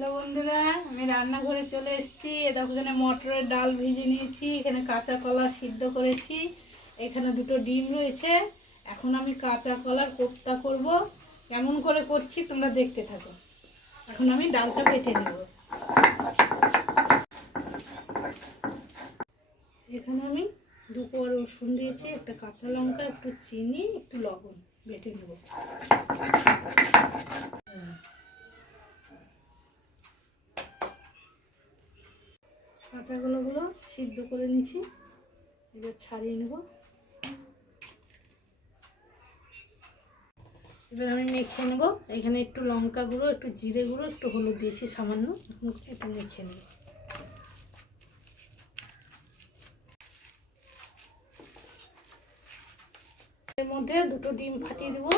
Hello বন্ধুরা, আমি রান্নাঘরে চলে এসেছি। দেখো এখানে মটরের ডাল ভেজে নিয়েছি, এখানে কাঁচা কলা সিদ্ধ করেছি, এখানে দুটো ডিম রয়েছে। এখন আমি কাঁচা কলার কোপ্তা করব। কেমন করে করছি তোমরা দেখতে থাকো। এখন আমি ডালটা বেটে নেব। এখানে আমি 2 কোয়া রসুন দিয়েছি, একটা কাঁচা লঙ্কা, একটু চিনি, একটু লবণ বেটে নেব। কাঁচা কলাগুলো সিদ্ধ করে নিয়েছি, এবার ছাড়িয়ে নেব। এবার আমি মেখে নেব। এখানে একটু লঙ্কা গুঁড়ো, একটু জিরে গুঁড়ো, একটু হলুদ দিয়েছি সামান্য, এখন একটু মেখে নেব। এর মধ্যে 2টো ডিম ফাটিয়ে দেব।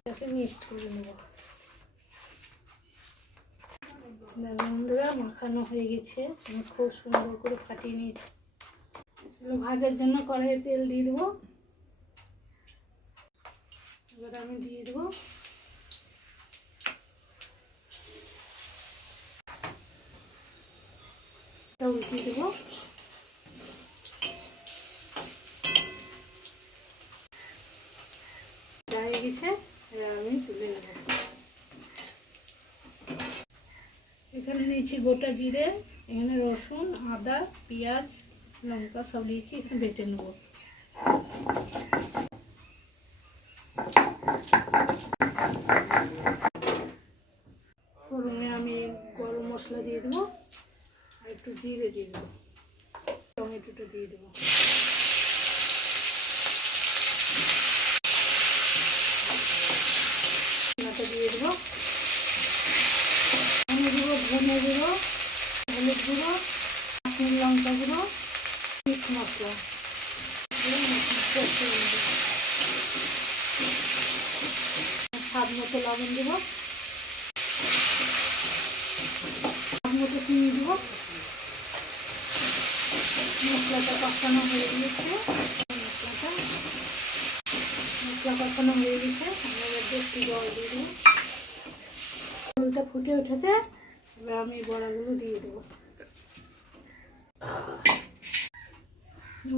এটাকে মিক্সড করে নেব। বন্ধুরা, মাখানো হয়ে গেছে, আমি খুব সুন্দর করে ফাটিয়ে নিয়েছি। ভাজার জন্য কড়াইয়ে তেল দিয়ে দেবো। এবার আমি দিয়ে দেবো উল্টিয়ে দেবো। হয়ে গেছে, এবার আমি তুলে নেব। এখানে নিয়েছি গোটা জিরে, এখানে রসুন, আদা, পেঁয়াজ, লঙ্কা সব নিয়েছি, এখানে বেটে নেব। ফোড়নে আমি গরম মশলা দিয়ে দেবো, আর একটু জিরে দিয়ে দেবো, টমেটোটা দিয়ে দেবো। দিয়ে দেবো, ধনে গুঁড়ো, হলুদ গুঁড়ো, কাশ্মীরি লঙ্কা গুঁড়ো, মিট মশলা, স্বাদ মতো লবণ দেবো, স্বাদ মতো চিনি দেবো। মশলাটা কষানো হয়ে গিয়েছে, মশলা কষানো হয়ে গেছে, আমরা একটু জল দিয়ে দেবো। জলটা ফুটে উঠেছে, এবার আমি বড়াগুলো দিয়ে দেবো।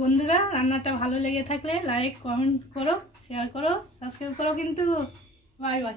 বন্ধুরা, রান্নাটা ভালো লেগে থাকলে লাইক, কমেন্ট করো, শেয়ার করো, সাবস্ক্রাইব করো কিন্তু। Bye bye.